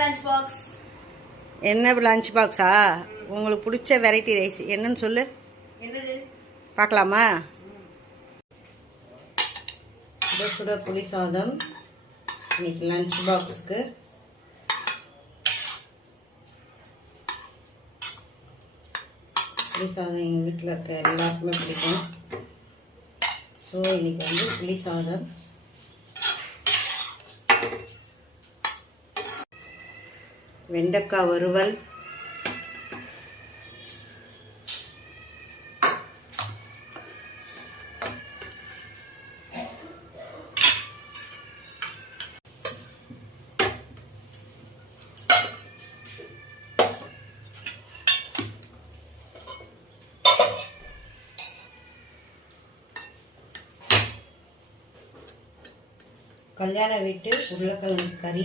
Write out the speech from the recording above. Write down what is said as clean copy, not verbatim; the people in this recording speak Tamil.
Lunch box. என்ன லஞ்ச் பாக்ஸா? உங்களுக்கு பிடிச்ச வெரைட்டி ரைஸ் என்னன்னு சொல்லு. என்னது பார்க்கலாமா? சுட சுட புளி சாதம் இன்னைக்கு லஞ்ச் பாக்ஸுக்கு. புளி சாதம் எங்கள் வீட்டில் இருக்க எல்லாருக்குமே பிடிக்கும். ஸோ இன்னைக்கு வந்து புளி சாதம், வெண்டைக்காய் வறுவல், கல்யாண வீட்டு உருளைக்கிழங்கு கறி,